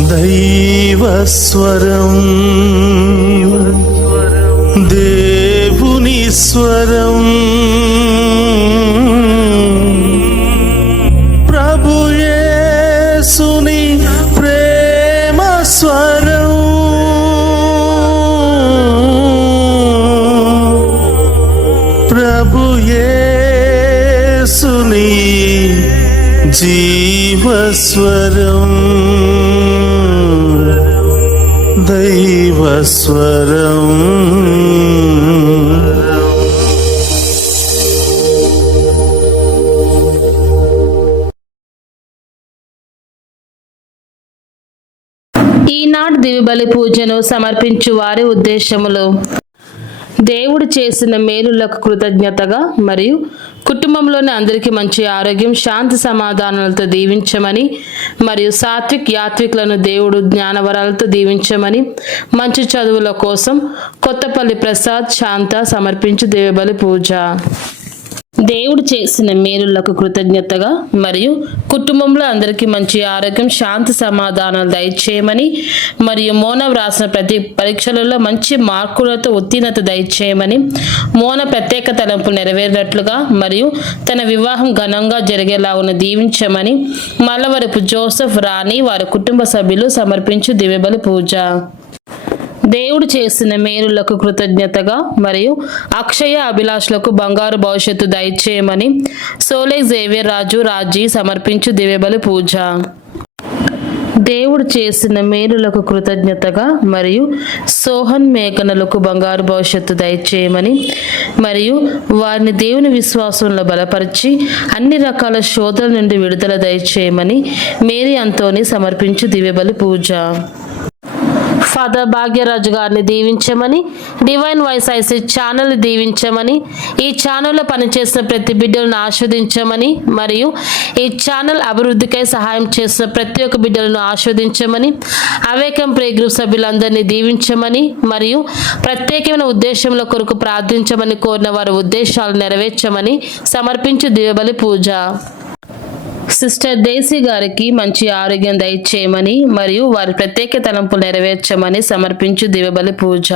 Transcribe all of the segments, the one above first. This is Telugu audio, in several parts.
దైవస్వరం, దేవుని స్వరం, ప్రభు యేసుని ప్రేమ స్వరం, ప్రభు యేసుని జీవస్వరం, దైవస్వరం. ఈనాడు దివ్యబలి పూజను సమర్పించు వారి ఉద్దేశములు: దేవుడు చేసిన మేలులకు కృతజ్ఞతగా మరియు కుటుంబంలోని అందరికీ మంచి ఆరోగ్యం, శాంతి సమాధానాలతో దీవించమని మరియు సాత్విక్ యాత్వికులను దేవుడు జ్ఞానవరాలతో దీవించమని, మంచి చదువుల కోసం కొత్తపల్లి ప్రసాద్ శాంత సమర్పించు దివ్యబలి పూజ. దేవుడు చేసిన మేలులకు కృతజ్ఞతగా మరియు కుటుంబంలో అందరికీ మంచి ఆరోగ్యం, శాంతి సమాధానాలు దయచేయమని మరియు మోన వ్రాసిన ప్రతి పరీక్షలలో మంచి మార్కులతో ఉత్తీర్ణత దయచేయమని, మోన ప్రత్యేక తలంపులు నెరవేరినట్లుగా మరియు తన వివాహం ఘనంగా జరిగేలాగా దీవించమని మల్లవరపు జోసెఫ్, రాణి వారి కుటుంబ సభ్యులు సమర్పించు దివ్యబలి పూజ. దేవుడు చేసిన మేలులకు కృతజ్ఞతగా మరియు అక్షయ అభిలాషులకు బంగారు భవిష్యత్తు దయచేయమని సోలే జేవియర్ రాజు రాజీ సమర్పించు దివ్యబలి పూజ. దేవుడు చేసిన మేలులకు కృతజ్ఞతగా మరియు సోహన్ మేఘనలకు బంగారు భవిష్యత్తు దయచేయమని మరియు వారిని దేవుని విశ్వాసంలో బలపరిచి అన్ని రకాల శోధనల నుండి విడుదల దయచేయమని మేరీ అంతోని సమర్పించు దివ్యబలి పూజ. ఫాదర్ భాగ్యరాజు గారిని దీవించమని, డివైన్ వాయిస్ ఐసీ ఛానల్ని దీవించమని, ఈ ఛానల్లో పనిచేసిన ప్రతి బిడ్డలను ఆస్వాదించమని మరియు ఈ ఛానల్ అభివృద్ధికై సహాయం చేసిన ప్రతి ఒక్క బిడ్డలను ఆస్వాదించమని, అవేకం ప్రే గ్రూప్ సభ్యులందరినీ దీవించమని మరియు ప్రత్యేకమైన ఉద్దేశంలో కొరకు ప్రార్థించమని కోరిన వారి ఉద్దేశాలు నెరవేర్చమని సమర్పించు దివ్యబలి పూజ. సిస్టర్ డేసీ గారికి మంచి ఆరోగ్యం దయచేయమని మరియు వారి ప్రత్యేక తలంపులు నెరవేర్చమని సమర్పించు దివ్యబలి పూజ.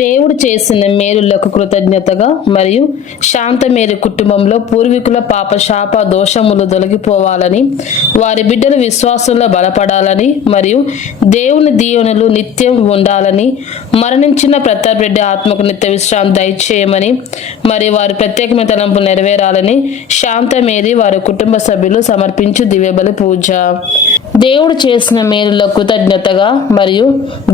దేవుడు చేసిన మేలులకు కృతజ్ఞతగా మరియు శాంతమేరు కుటుంబంలో పూర్వీకుల పాప శాప దోషములు తొలగిపోవాలని, వారి బిడ్డలు విశ్వాసంలో బలపడాలని మరియు దేవుని దీవెనలు నిత్యం ఉండాలని, మరణించిన ప్రతాప్ రెడ్డి ఆత్మకు నిత్య విశ్రాంతి దయచేయమని మరియు వారి ప్రత్యేకమైన తలంపులు నెరవేరాలని శాంతమేరి వారి కుటుంబ సభ్యులు సమర్పించు దివ్యబలి పూజ. దేవుడు చేసిన మేలులకు కృతజ్ఞతగా మరియు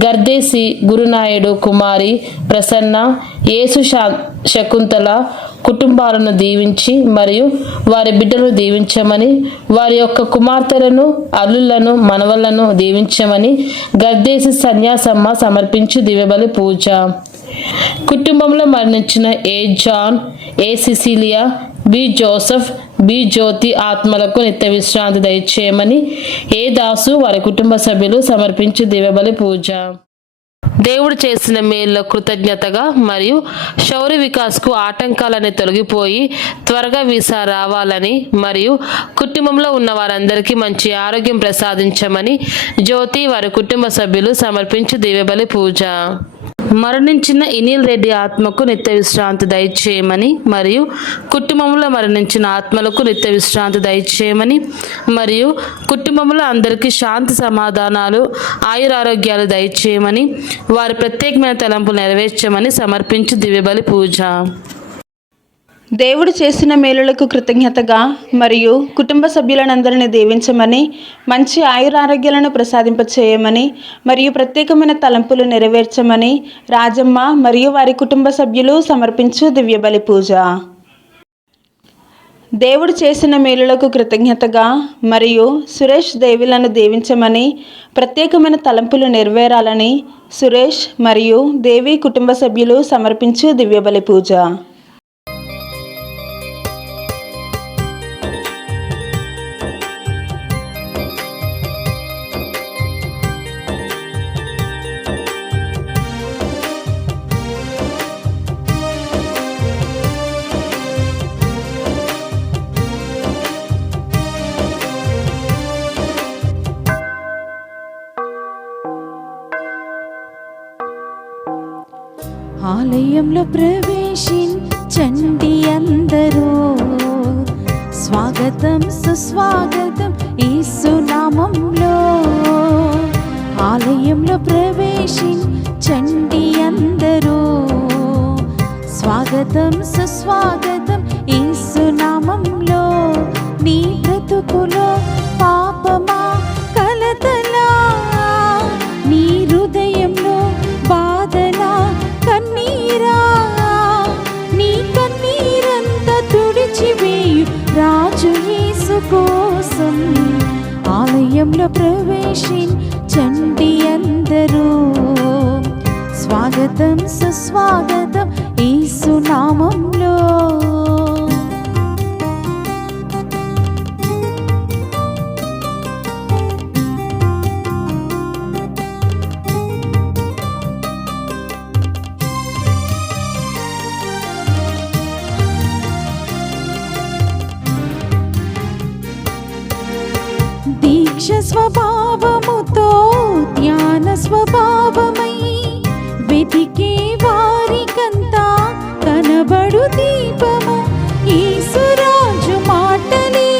గర్దేసి గురునాయుడు కుమారి ప్రసన్న, యేసు శకుంతల కుటుంబాలను దీవించి మరియు వారి బిడ్డలను దీవించమని, వారి యొక్క కుమార్తెలను, అల్లులను, మనవళ్లను దీవించమని గర్దేసి సన్యాసమ్మ సమర్పించు దివ్యబలి పూజ. కుటుంబంలో మరణించిన ఏ జాన్, ఏ సిసిలియా, బి జోసెఫ్, బి జ్యోతి ఆత్మలకు నిత్య విశ్రాంతి దయచేయమని ఏ దాసు వారి కుటుంబ సభ్యులు సమర్పించు దివ్యబలి పూజ. దేవుడు చేసిన మేలులకు కృతజ్ఞతగా మరియు శౌర్య వికాస్కు ఆటంకాలని తొలగిపోయి త్వరగా వీసా రావాలని మరియు కుటుంబంలో ఉన్న వారందరికీ మంచి ఆరోగ్యం ప్రసాదించమని జ్యోతి వారి కుటుంబ సభ్యులు సమర్పించు దివ్యబలి పూజ. మరణించిన ఇనిల్ రెడ్డి ఆత్మకు నిత్య విశ్రాంతి దయచేయమని మరియు కుటుంబంలో మరణించిన ఆత్మలకు నిత్య విశ్రాంతి దయచేయమని మరియు కుటుంబంలో అందరికీ శాంతి సమాధానాలు ఆయురారోగ్యాలు దయచేయమని వారి ప్రత్యేకమైన తలంపులు నెరవేర్చమని సమర్పించు దివ్యబలి పూజ. దేవుడు చేసిన మేలులకు కృతజ్ఞతగా మరియు కుటుంబ సభ్యులనందరినీ దీవించమని, మంచి ఆయురారోగ్యాలను ప్రసాదింపచేయమని మరియు ప్రత్యేకమైన తలంపులు నెరవేర్చమని రాజమ్మ మరియు వారి కుటుంబ సభ్యులు సమర్పించు దివ్యబలి పూజ. దేవుడు చేసిన మేలులకు కృతజ్ఞతగా మరియు సురేష్ దేవిలను దీవించమని, ప్రత్యేకమైన తలంపులు నెరవేరాలని సురేష్ మరియు దేవి కుటుంబ సభ్యులు సమర్పించు దివ్యబలి పూజ. ఆలయంలో ప్రవేశించండి అందరూ, స్వాగతం సుస్వాగతం యేసు నామంలో. ఆలయంలో ప్రవేశించండి అందరూ, స్వాగతం సుస్వాగతం యేసు నామంలో. నీ బ్రతుకులో పాపమా కలతలా, నీ హృదయంలో బాధలా కన్నీరా, నీ కన్నీరంతా తుడిచివేయు రాజు యేసు కోసం. ఆలయంలో ప్రవేశించండి అందరూ, స్వాగతం సుస్వాగతం యేసు నామంలో. దీక్ష స్వభావముతో ధ్యాన స్వభావమై వెతికే వారికంతా కనబడు దీపము. యేసురాజు మాటలే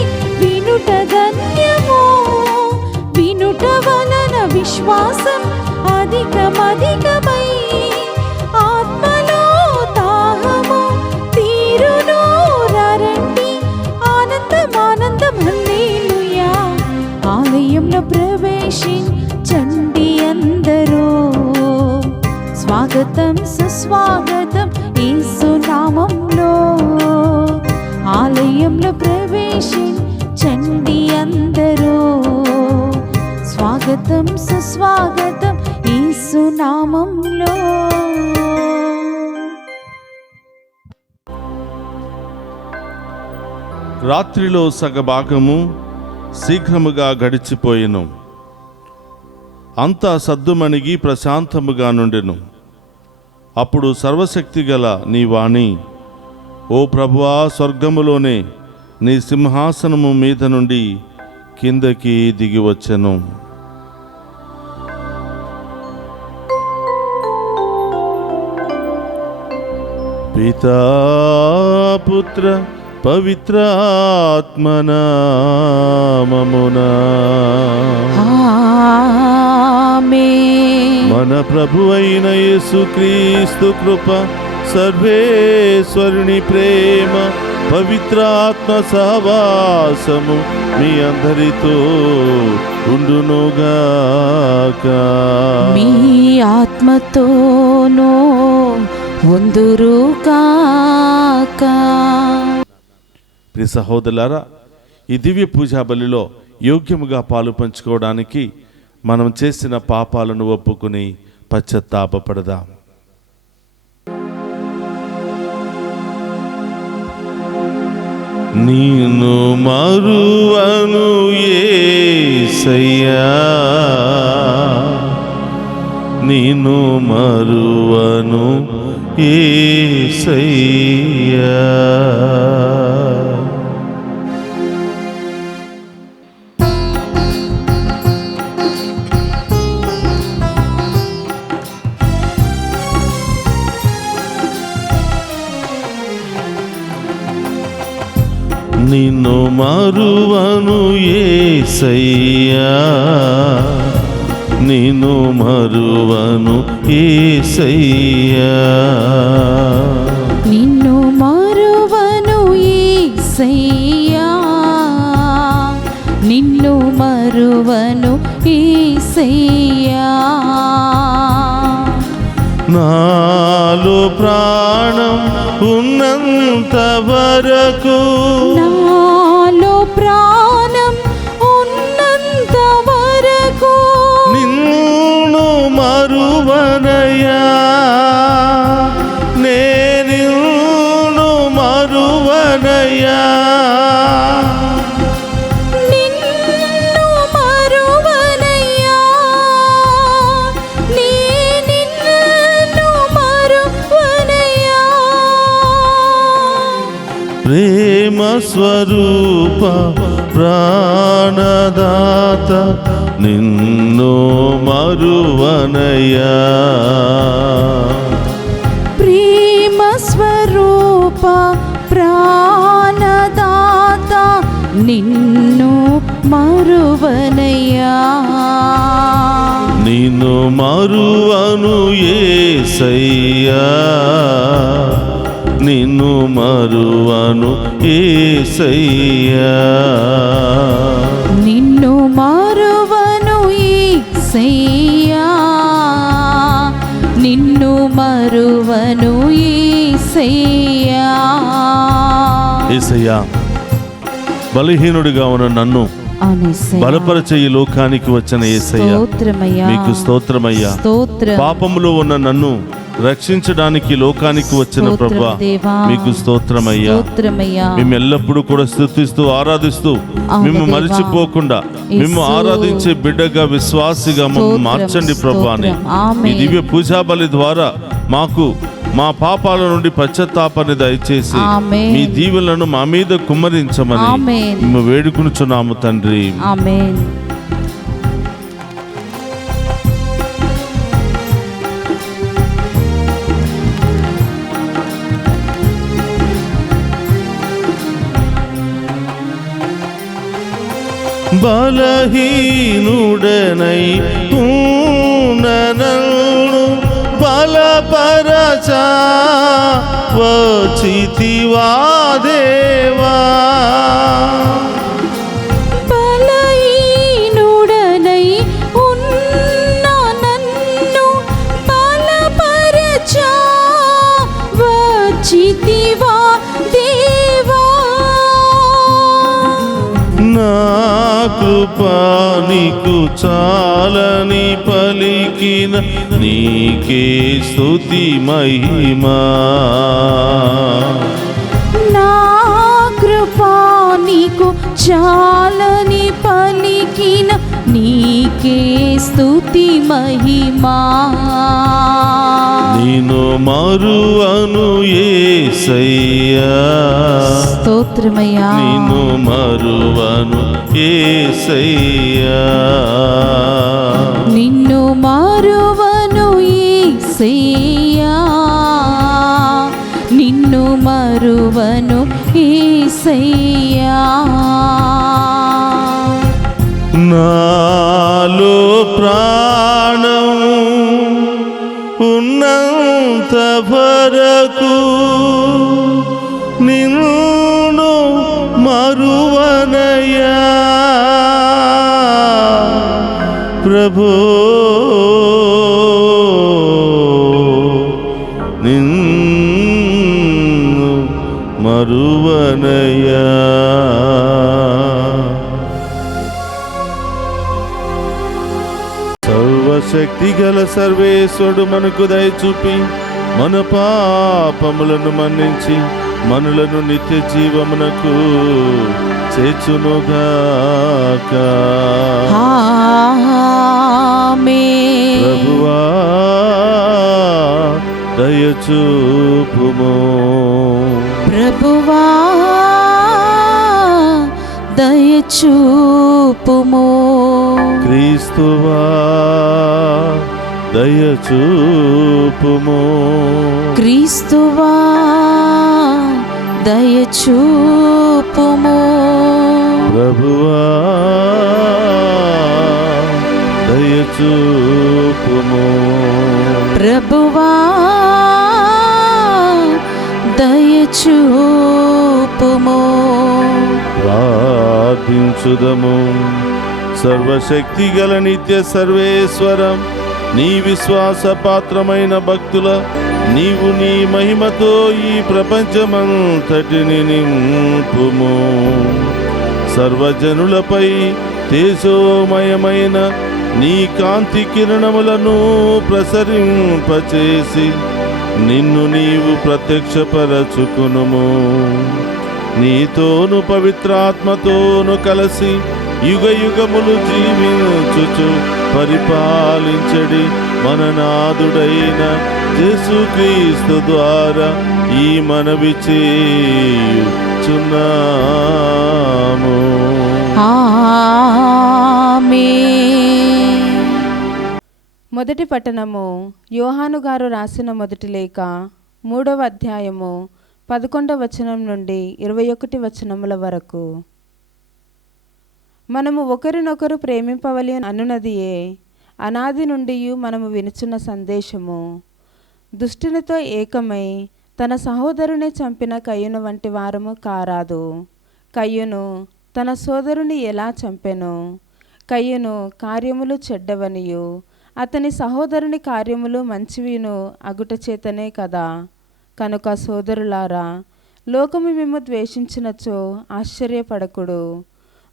వినుట ధన్యము, వినుట వలన విశ్వాసం అధికమధికమై ఆత్మలో దాహము తీరును. రండి ఆనందం హల్లెలూయా. ఆలయంలో ప్రవేశించండి అందరూ, స్వాగతం సుస్వాగతం యేసు నామంలో. ఆలయంలో ప్రవేశించండి అందరూ, స్వాగతం సుస్వాగతం యేసు నామంలో. రాత్రిలో సగభాగము శీఘ్రముగా గడిచిపోయెను. అంతా సద్దుమణిగి ప్రశాంతముగా నుండెను. అప్పుడు సర్వశక్తిగల నీ వాణి, ఓ ప్రభువా, స్వర్గములోనే నీ సింహాసనము మీద నుండి కిందకి దిగి వచ్చెను. పితా పుత్ర పవిత్ర ఆత్మనామమునా ఆమేన్. మన ప్రభు అయిన యేసుక్రీస్తు కృప, సర్వేశ్వరుని ప్రేమ, పవిత్ర ఆత్మ సహవాసము మీ అందరితో ఉండునుగాక. మీ ఆత్మతోనూ ఉందురుగాక. ప్రియ సహోదరులారా, ఈ దివ్య పూజా బలిలో యోగ్యముగా పాలు పంచుకోవడానికి మనం చేసిన పాపాలను ఒప్పుకుని పశ్చాత్తాపపడదాం. నిన్ను మరువను యేసయ్యా, నిన్ను మరువను యేసయ్యా. నిన్ను మరువను యేసయ్యా, నిన్ను మరువను యేసయ్యా. నిన్ను మరువను యేసయ్యా, నిన్ను మరువను యేసయ్యా. నాలో ప్రాణం ఉన్నంత వరకు, నాలో ప్రాణం ఉన్నంత వరకు నిన్ను మరువనయ్యా, నిన్ను మరువనయ్యా. నిన్ను మరువనయ్యా, నిన్ను మరువనయ్యా. ప్రేమ స్వరూప ప్రాణదాత, నిన్ను మరువనయ్యా. ప్రేమ నిన్ను మరువనయ్యా నిన్ను మరువను యేసయ్యా నిన్ను మరువను యేసయ్యా నిన్ను మరువను యేసయ్యా నిన్ను మరువను యేసయ్యా యేసయ్యా బలహీనుడిగా ఉన్న నన్ను బలపరచే ఈ లోకానికి వచ్చిన యేసయ్యా మీకు స్తోత్రమయ్యా. పాపములో ఉన్న నన్ను రక్షించడానికి లోకానికి వచ్చిన ప్రభువా మీకు స్తోత్రమయ్యా. మేము ఎల్లప్పుడూ కూడా స్తుతిస్తూ ఆరాధిస్తూ మేము మరిచిపోకుండా మేము ఆరాధించే బిడ్డగా విశ్వాసిగా మార్చండి ప్రభువా అని మీ దివ్య పూజా బలి ద్వారా మాకు మా పాపాల నుండి పశ్చాత్తాపాన్ని దయచేసి మీ దీవెనలను మా మీద కుమ్మరించమని మేము వేడుకునుచున్నాము తండ్రి. ఆమేన్. బలహీనుడనై నన్ను బలపరచా వచ్చితివా దేవా బలహీనుడనై ఉన్న నన్ను బలపరచా వచ్చితివా దేవా నా కృపా నీకు చాలని పలికిన నీకే స్తుతి మహిమా నా కృపా నీకు చాలని పలికిన నీకే స్తుతి మహిమా నిన్ను మరువను యేసయ్యా స్తోత్రమయ్యా నిన్ను మరువను యేసయ్యా నిన్ను మరువను యేసయ్యా నిన్ను మరువను యేసయ్యా నాలో ప్రాణం ఉన్నంత వరకు నిన్ను మరువనయ్యా ప్రభు నిన్ను మరువనయ్యా. సర్వశక్తి గల సర్వేశ్వరుడు మనకు దయ చూపి మన పాపములను మన్నించి మనలను నిత్య జీవమునకు చేర్చునుగాక. ఆమేన్. ప్రభువా దయచూపుము ప్రభువా దయచూపుము క్రీస్తువా దయచూపుము క్రీస్తువా దయచూపుము ప్రభువా దయచూపుము ప్రభువా దయచూపుము ప్రార్థించుదము. సర్వశక్తి గల నిత్య సర్వేశ్వరం నీ విశ్వాస పాత్రమైన భక్తుల నీవు నీ మహిమతో ఈ ప్రపంచమంతటిని నింపుము. సర్వజనులపై తేజోమయమైన నీ కాంతి కిరణములను ప్రసరింపచేసి నిన్ను నీవు ప్రత్యక్షపరచుకునుము. నీతోను పవిత్రాత్మతోను కలిసి యుగ యుగములు జీవించుచు పరిపాలించడి మన నాథుడైన యేసుక్రీస్తు ద్వారా ఈ మనవి చేయుచున్నాము. ఆమేన్. మొదటి పట్టణము యోహాను గారు రాసిన మొదటి లేఖ 3వ అధ్యాయము 11వ వచనం నుండి 21 వచనముల వరకు. మనము ఒకరినొకరు ప్రేమింపవలి అనున్నదియే అనాది నుండి మనము వినుచున్న సందేశము. దుష్టునితో ఏకమై తన సహోదరుని చంపిన కయ్యూను వంటి వారము కారాదు. కయ్యూను తన సోదరుని ఎలా చంపెను? కయ్యూను కార్యములు చెడ్డవనియు అతని సహోదరుని కార్యములు మంచివిను అగుట చేతనే కదా. కనుక సోదరులారా, లోకము మేము ద్వేషించినచో ఆశ్చర్యపడకుడు.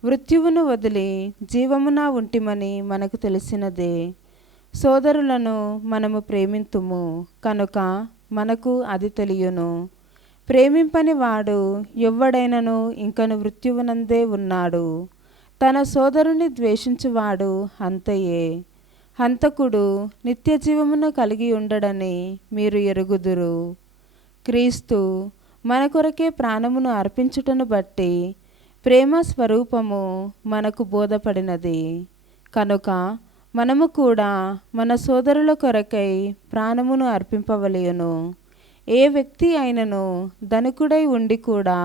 మృత్యువును వదిలి జీవమున ఉంటిమని మనకు తెలిసినదే. సోదరులను మనము ప్రేమింతుము కనుక మనకు అది తెలియను. ప్రేమింపని వాడు ఎవ్వడైనను ఇంకను మృత్యువునందే ఉన్నాడు. తన సోదరుని ద్వేషించువాడు హంతయే. హంతకుడు నిత్య జీవమును కలిగి ఉండడని మీరు ఎరుగుదురు. క్రీస్తు మన కొరకే ప్రాణమును అర్పించుటను బట్టి ప్రేమ స్వరూపము మనకు బోధపడినది. కనుక మనము కూడా మన సోదరుల కొరకై ప్రాణమును అర్పింపవలెను. ఏ వ్యక్తి అయినను ధనికుడై ఉండి కూడా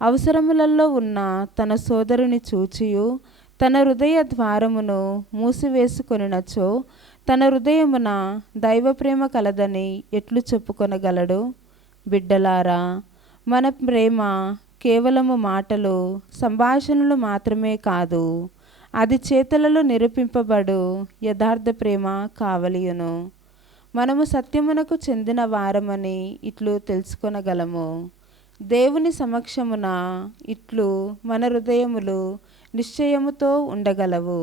అవసరములలో ఉన్న తన సోదరుని చూచియు తన హృదయ ద్వారమును మూసివేసుకొనినచో తన హృదయమున దైవప్రేమ కలదని ఎట్లు చెప్పుకొనగలడు? బిడ్డలారా, మన ప్రేమ కేవలము మాటలు, సంభాషణలు మాత్రమే కాదు, అది చేతలలో నిరూపింపబడు యథార్థ ప్రేమ కావలియును. మనము సత్యమునకు చెందిన వారమని ఇట్లు తెలుసుకొనగలము. దేవుని సమక్షమున ఇట్లు మన హృదయములు నిశ్చయముతో ఉండగలవు.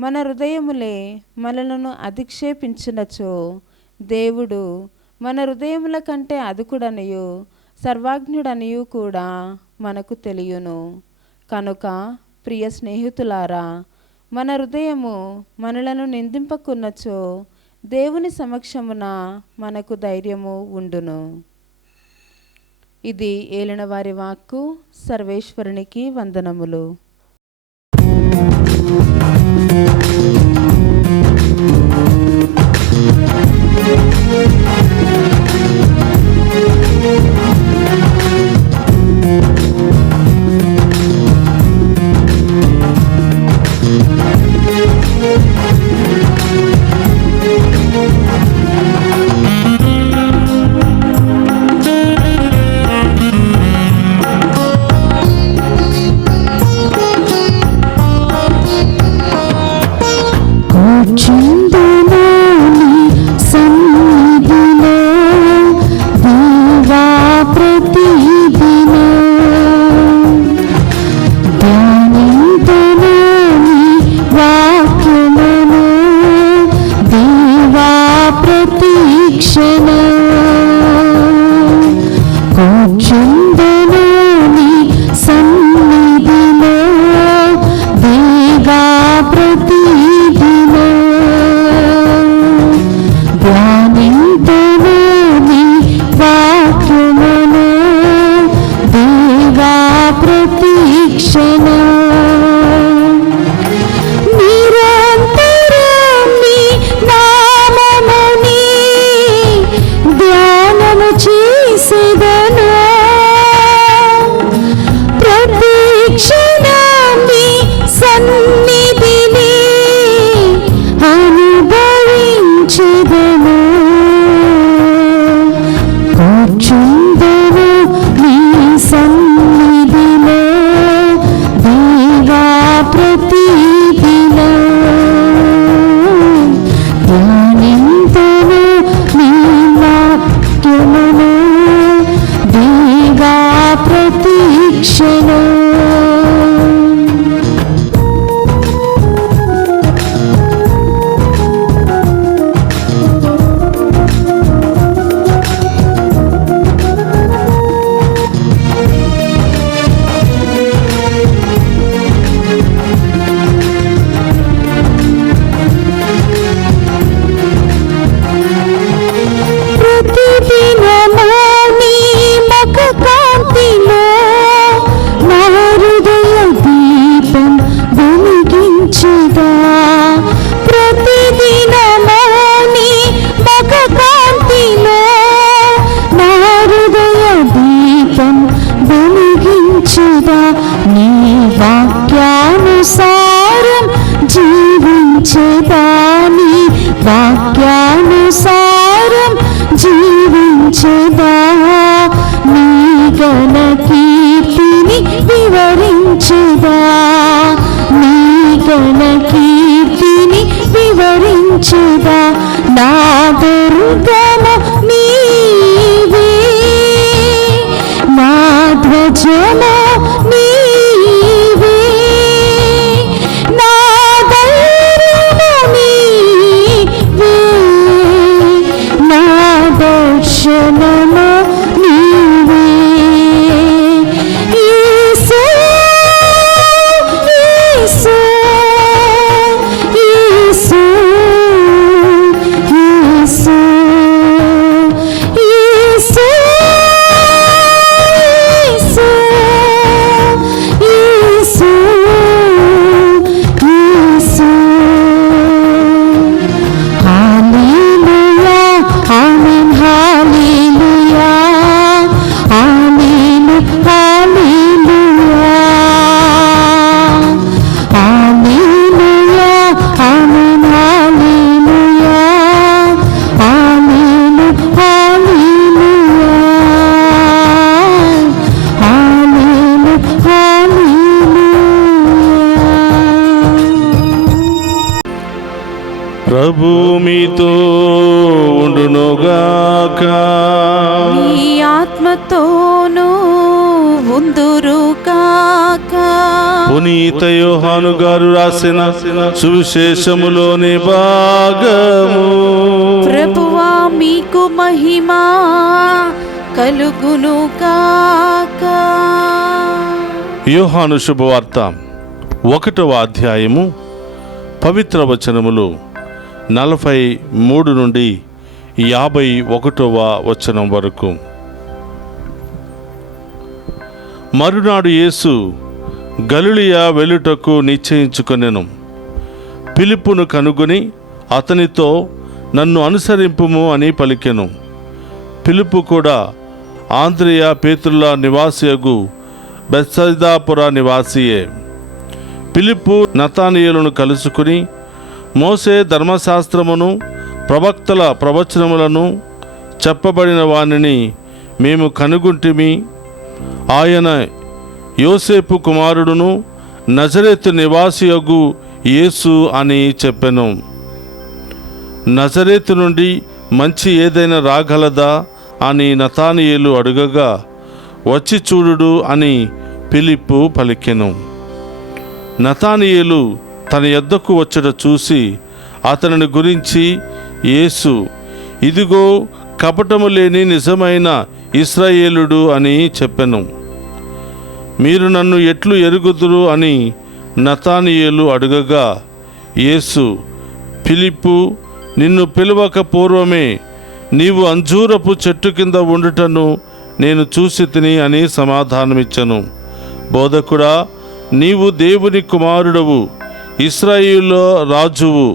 మన హృదయములే మనలను అధిక్షేపించినచో దేవుడు మన హృదయముల కంటే అదుకుడనియు సర్వజ్ఞుడనియు కూడా మనకు తెలియను. కనుక ప్రియ స్నేహితులారా, మన హృదయము మనలను నిందింపకున్నచో దేవుని సమక్షమున మనకు ధైర్యము ఉండును. ఇది ఏలినవారి వాక్కు. సర్వేశ్వరునికి వందనములు. నా దుర్గము నీవే, నా ధ్వజము నీవే, నా ధైర్యము నీవే, నా దర్శనము నీవే. యేసు, యేసు, యేసు, యేసు, యేసు, యేసు, యేసు, యేసు. హల్లెలూయా, ఆమేన్, హల్లెలూయా, ఆమేన్, హల్లెలూయా, హల్లెలూయా, ఆమేన్, హల్లెలూయా, ఆమేన్, హల్లెలూయా, ఆమేన్, హల్లెలూయా. ప్రభు మీతో ఉండునుగాక. నీ ఆత్మతోనూ ఉందురుగాక. పునీత యోహాను గారు రాసిన సువిశేషములోని భాగము. ప్రభువా మీకు మహిమ కలుగునుగాక. యోహాను శుభవార్త 1వ అధ్యాయము పవిత్ర వచనములు 43 నుండి 51వ వచనం వరకు. మరునాడు యేసు గలిలయ వెళ్ళుటకు నిశ్చయించుకొనెను. ఫిలిప్పును కనుగొని అతనితో నన్ను అనుసరింపుము అని పలికెను. ఫిలిప్పు కూడా ఆంద్రియ పేతురుల నివాసియగు బెత్సయిదాపుర నివాసియే. ఫిలిప్పు నతానీయులను కలుసుకుని మోసే ధర్మశాస్త్రమును ప్రవక్తల ప్రవచనములను చెప్పబడిన వానిని మేము కనుగొంటిమి. ఆయన యోసేపు కుమారుడును నజరేతు నివాసియగు యేసు అని చెప్పెను. నజరేతు నుండి మంచి ఏదైనా రాగలదా అని నతానీయులు అడుగగా వచ్చి చూడుడు అని ఫిలిప్పు పలికెను. నతానీయులు తన యొద్దకు వచ్చుట చూసి అతనిని గురించి యేసు, ఇదిగో కపటము లేని నిజమైన ఇశ్రాయేలుడు అని చెప్పెను. మీరు నన్ను ఎట్లు ఎరుగుదురు అని నతానీయులు అడుగగా యేసు, ఫిలిప్పు, నిన్ను పిలువక పూర్వమే నీవు అంజూరపు చెట్టు కింద ఉండుటను నేను చూసి తిని అని సమాధానమిచ్చను. బోధకుడా, నీవు దేవుని కుమారుడవు, ఇశ్రాయేలు రాజువు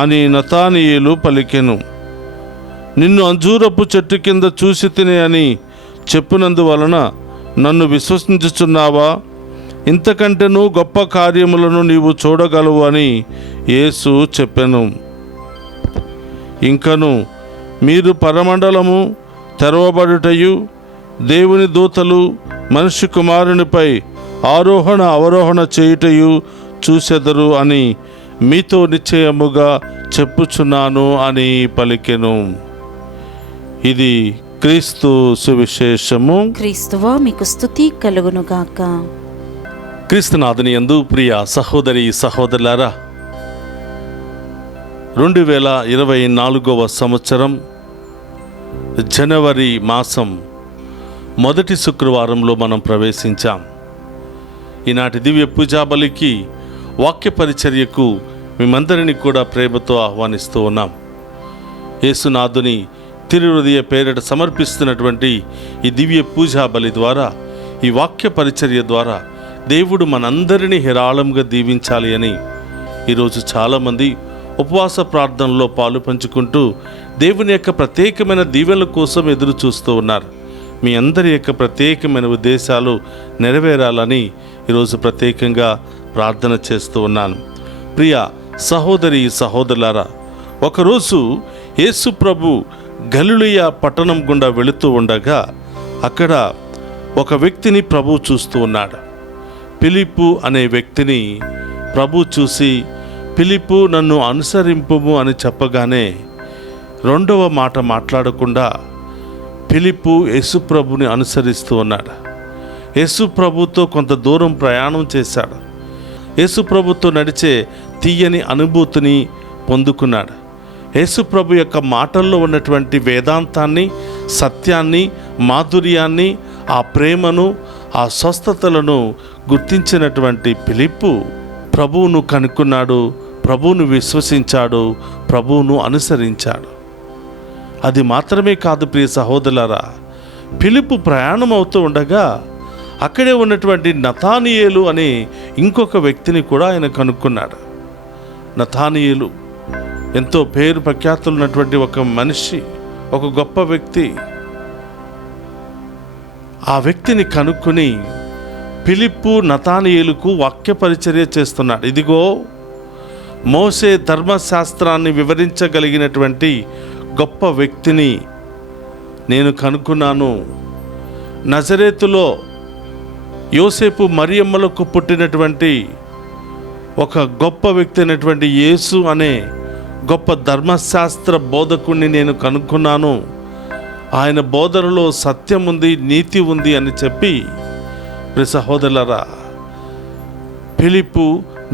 అని నతానీయులు పలికెను. నిన్ను అంజూరపు చెట్టు కింద చూసి తిని అని చెప్పినందువలన నన్ను విశ్వసించుచున్నావా? ఇంతకంటేనూ గొప్ప కార్యములను నీవు చూడగలవు అని యేసు చెప్పెను. ఇంకను మీరు పరమండలము తెరవబడుటయు దేవుని దూతలు మనిషి కుమారునిపై ఆరోహణ అవరోహణ చేయుటయు చూసెదరు అని మీతో నిశ్చయముగా చెప్పుచున్నాను అని పలికెను. ఇది క్రీస్తు సువిశేషము. క్రీస్తువా మీకు స్తుతి కలుగునుగాక. క్రీస్తునాథుని యందు ప్రియ సహోదరి సహోదరులారా, 2024వ సంవత్సరం జనవరి మాసం మొదటి శుక్రవారంలో మనం ప్రవేశించాం. ఈనాటి దివ్య పూజాబలికి వాక్య పరిచర్యకు మేమందరినీ కూడా ప్రేమతో ఆహ్వానిస్తూ ఉన్నాం. యేసునాథుని తిరుహృదయ పేరిట సమర్పిస్తున్నటువంటి ఈ దివ్య పూజాబలి ద్వారా, ఈ వాక్య పరిచర్య ద్వారా దేవుడు మనందరినీ హేరాళంగా దీవించాలి అని ఈరోజు చాలామంది ఉపవాస ప్రార్థనలో పాలు పంచుకుంటూ దేవుని యొక్క ప్రత్యేకమైన దీవెనల కోసం ఎదురు చూస్తూ ఉన్నారు. మీ అందరి యొక్క ప్రత్యేకమైన ఉద్దేశాలు నెరవేరాలని ఈరోజు ప్రత్యేకంగా ప్రార్థన చేస్తూ ఉన్నాను. ప్రియ సహోదరి సహోదరులారా, ఒకరోజు యేసు ప్రభు గలిలయ పట్టణం గుండా వెళుతూ ఉండగా అక్కడ ఒక వ్యక్తిని ప్రభు చూస్తూ ఉన్నాడు. ఫిలిప్పు అనే వ్యక్తిని ప్రభు చూసి, ఫిలిప్పు నన్ను అనుసరింపుము అని చెప్పగానే రెండవ మాట మాట్లాడకుండా ఫిలిప్పు యేసుప్రభుని అనుసరిస్తూ ఉన్నాడు. యేసుప్రభుతో కొంత దూరం ప్రయాణం చేశాడు. యేసుప్రభుతో నడిచే తీయని అనుభూతిని పొందుకున్నాడు. యేసుప్రభు యొక్క మాటల్లో ఉన్నటువంటి వేదాంతాన్ని, సత్యాన్ని, మాధుర్యాన్ని, ఆ ప్రేమను, ఆ స్వస్థతలను గుర్తించినటువంటి ఫిలిప్పు ప్రభువును కనుక్కున్నాడు, ప్రభువును విశ్వసించాడు, ప్రభువును అనుసరించాడు. అది మాత్రమే కాదు ప్రియ సహోదరులారా, ఫిలిప్పు ప్రయాణం అవుతూ ఉండగా అక్కడే ఉన్నటువంటి నతానియేలు అనే ఇంకొక వ్యక్తిని కూడా ఆయన కనుక్కున్నాడు. నతానియేలు ఎంతో పేరు ప్రఖ్యాతులు ఉన్నటువంటి ఒక మనిషి, ఒక గొప్ప వ్యక్తి. ఆ వ్యక్తిని కనుక్కుని ఫిలిప్పు నతానియేలుకు వాక్య పరిచర్య చేస్తున్నాడు. ఇదిగో మోసే ధర్మశాస్త్రాన్ని వివరించగలిగినటువంటి గొప్ప వ్యక్తిని నేను కనుక్కున్నాను. నజరేతులో యోసేపు మరియమ్మలకు పుట్టినటువంటి ఒక గొప్ప వ్యక్తి అయినటువంటి యేసు అనే గొప్ప ధర్మశాస్త్ర బోధకుడిని నేను కనుక్కున్నాను. ఆయన బోధనలో సత్యం ఉంది, నీతి ఉంది అని చెప్పి, ప్రియ సహోదరులారా, ఫిలిప్పు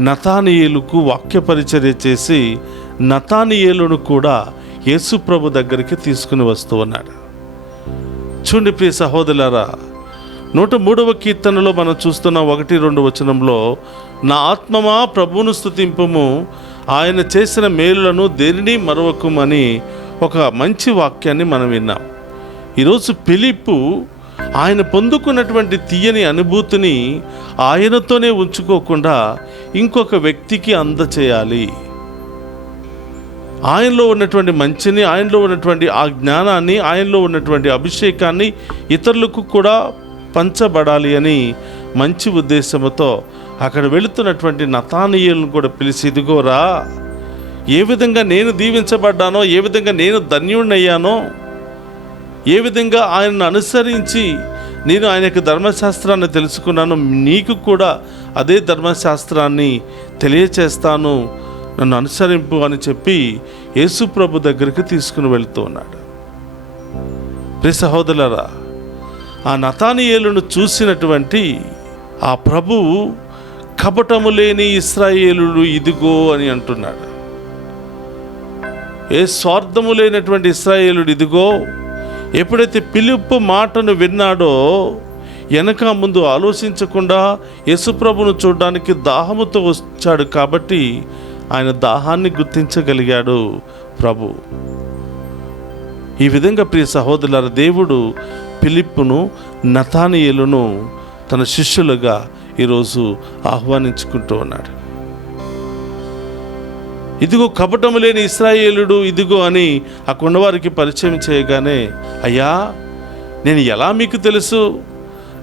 నతానియేలుకు వాక్య పరిచర్య చేసి నతానియేలును కూడా యేసు ప్రభు దగ్గరికి తీసుకుని వస్తూ ఉన్నాడు. చూడండి ప్రియ సహోదరులారా, 103వ కీర్తనలో మనం చూస్తున్న 1-2 వచనంలో, నా ఆత్మమా ప్రభువును స్తుతింపుము, ఆయన చేసిన మేలులను దేనిని మరవకుమని ఒక మంచి వాక్యాన్ని మనం విన్నాం. ఈరోజు ఫిలిప్పు ఆయన పొందుకున్నటువంటి తీయని అనుభూతిని ఆయనతోనే ఉంచుకోకుండా ఇంకొక వ్యక్తికి అందచేయాలి. ఆయనలో ఉన్నటువంటి మంచిని, ఆయనలో ఉన్నటువంటి ఆ జ్ఞానాన్ని, ఆయనలో ఉన్నటువంటి అభిషేకాన్ని ఇతరులకు కూడా పంచబడాలి అని మంచి ఉద్దేశంతో అక్కడ వెళుతున్నటువంటి నతానియేలును కూడా పిలిచి, ఇదిగోరా, ఏ విధంగా నేను దీవించబడ్డానో, ఏ విధంగా నేను ధన్యుడినయ్యానో, ఏ విధంగా ఆయనను అనుసరించి నేను ఆయన యొక్క ధర్మశాస్త్రాన్ని తెలుసుకున్నాను, నీకు కూడా అదే ధర్మశాస్త్రాన్ని తెలియచేస్తాను, నన్ను అనుసరింపు అని చెప్పి యేసు ప్రభు దగ్గరికి తీసుకుని వెళుతూ ఉన్నాడు. ప్రియ సహోదరులారా, ఆ నతానియేలును చూసినటువంటి ఆ ప్రభువు కపటము లేని ఇశ్రాయేలుడు ఇదిగో అని అంటున్నాడు. ఏ స్వార్థము లేనటువంటి ఇశ్రాయేలుడు ఇదిగో. ఎప్పుడైతే ఫిలిప్పు మాటను విన్నాడో వెనక ముందు ఆలోచించకుండా యేసుప్రభును చూడడానికి దాహముతో వచ్చాడు కాబట్టి ఆయన దాహాన్ని గుర్తించగలిగాడు ప్రభు. ఈ విధంగా ప్రియ సహోదరులారా, దేవుడు ఫిలిప్పును, నతానియేలును తన శిష్యులుగా ఈరోజు ఆహ్వానించుకుంటూ ఉన్నాడు. ఇదిగో కపటము లేని ఇశ్రాయేలుడు ఇదిగో అని ఆ కొండవారికి పరిచయం చేయగానే, అయ్యా నేను ఎలా మీకు తెలుసు,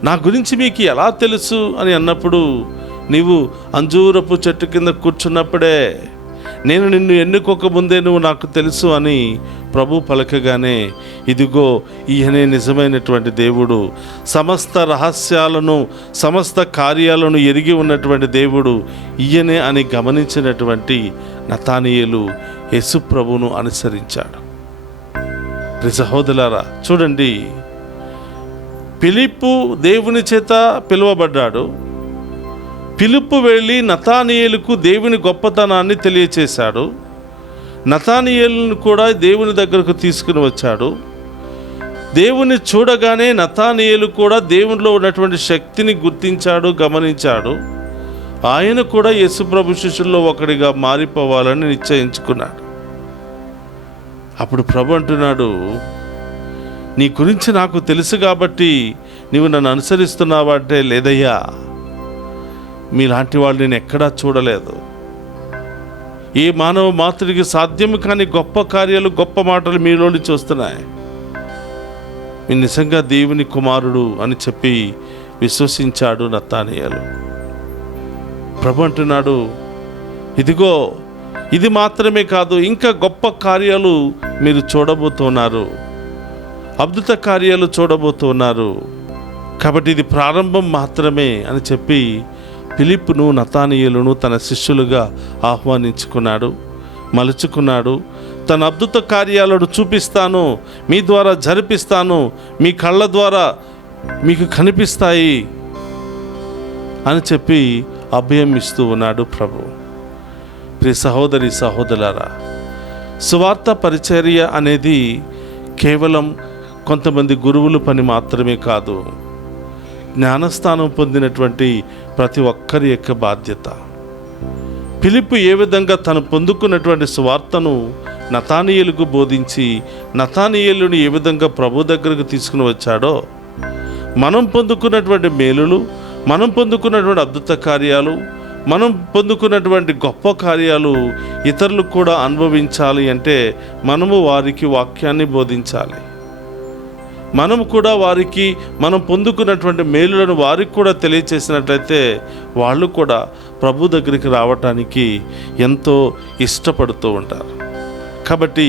నా గురించి మీకు ఎలా తెలుసు అని అన్నప్పుడు, నీవు అంజూరపు చెట్టు కింద కూర్చున్నప్పుడే, నేను నిన్ను ఎన్నుకోక ముందే నువ్వు నాకు తెలుసు అని ప్రభు పలకగానే, ఇదిగో ఈయనే నిజమైనటువంటి దేవుడు, సమస్త రహస్యాలను, సమస్త కార్యాలను ఎరిగి ఉన్నటువంటి దేవుడు ఈయనే అని గమనించినటువంటి నతానియేలు యేసు ప్రభువును అనుసరించాడు. ప్రియ సహోదరులారా, చూడండి, ఫిలిప్పు దేవుని చేత పిలువబడ్డాడు. ఫిలిప్పు వెళ్ళి నతానియేలుకు దేవుని గొప్పతనాన్ని తెలియచేశాడు. నతానియేలును కూడా దేవుని దగ్గరకు తీసుకుని వచ్చాడు. దేవుని చూడగానే నతానియేలు కూడా దేవునిలో ఉన్నటువంటి శక్తిని గుర్తించాడు, గమనించాడు. ఆయన కూడా యేసుప్రభు శిష్యుల్లో ఒకడిగా మారిపోవాలని నిశ్చయించుకున్నాడు. అప్పుడు ప్రభు అంటున్నాడు, నీ గురించి నాకు తెలుసు కాబట్టి నీవు నన్ను అనుసరిస్తున్నావా అంటే, లేదయ్యా, మీలాంటి వాళ్ళు నేను ఎక్కడా చూడలేదు. ఏ మానవ మాతృడికి సాధ్యము కాని గొప్ప కార్యాలు, గొప్ప మాటలు మీలో నుంచి వస్తున్నాయి. మీరు నిజంగా దేవుని కుమారుడు అని చెప్పి విశ్వసించాడు నతానియేలు. ప్రభు అంటున్నాడు, ఇదిగో ఇది మాత్రమే కాదు, ఇంకా గొప్ప కార్యాలు మీరు చూడబోతున్నారు, అద్భుత కార్యాలు చూడబోతున్నారు. కాబట్టి ఇది ప్రారంభం మాత్రమే అని చెప్పి ఫిలిప్పును, నతానియేలును తన శిష్యులుగా ఆహ్వానించుకున్నాడు, మలుచుకున్నాడు. తన అద్భుత కార్యాలను చూపిస్తాను, మీ ద్వారా జరిపిస్తాను, మీ కళ్ళ ద్వారా మీకు కనిపిస్తాయి అని చెప్పి అభయం ఇస్తూ ఉన్నాడు ప్రభు. ప్రియ సహోదరి సహోదరులారా, సువార్త పరిచర్య అనేది కేవలం కొంతమంది గురువుల పని మాత్రమే కాదు, జ్ఞానస్థానం పొందినటువంటి ప్రతి ఒక్కరి యొక్క బాధ్యత. ఫిలిప్పు ఏ విధంగా తను పొందుకున్నటువంటి సువార్తను నతానీయేలుకు బోధించి నతానీయేలుని ఏ విధంగా ప్రభు దగ్గరకు తీసుకుని వచ్చాడో, మనం పొందుకున్నటువంటి మేలులు, మనం పొందుకున్నటువంటి అద్భుత కార్యాలు, మనం పొందుకున్నటువంటి గొప్ప కార్యాలు ఇతరులకు కూడా అనుభవించాలి అంటే మనము వారికి వాక్యాన్ని బోధించాలి. మనం కూడా వారికి మనం పొందుకున్నటువంటి మేలులను వారికి కూడా తెలియచేసినట్లయితే వాళ్ళు కూడా ప్రభు దగ్గరికి రావటానికి ఎంతో ఇష్టపడుతూ ఉంటారు. కాబట్టి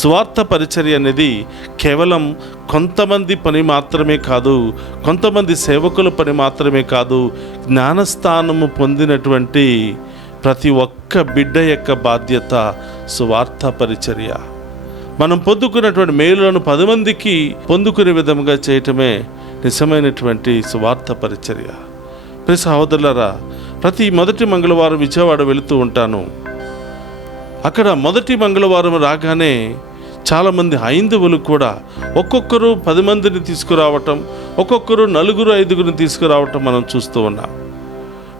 స్వార్థ పరిచర్య అనేది కేవలం కొంతమంది పని మాత్రమే కాదు, కొంతమంది సేవకుల పని మాత్రమే కాదు, జ్ఞానస్థానము పొందినటువంటి ప్రతి ఒక్క బిడ్డ యొక్క బాధ్యత స్వార్థ పరిచర్య. మనం పొందుకున్నటువంటి మేలులను 10 మందికి పొందుకునే విధంగా చేయటమే నిజమైనటువంటి స్వార్థ పరిచర్య. ప్రియ సహోదరులారా, ప్రతి మొదటి మంగళవారం విజయవాడ వెళుతూ ఉంటాను. అక్కడ మొదటి మంగళవారం రాగానే చాలామంది హైందవులు కూడా ఒక్కొక్కరు 10 మందిని తీసుకురావటం, ఒక్కొక్కరు 4-5 తీసుకురావటం మనం చూస్తూ ఉన్నాం.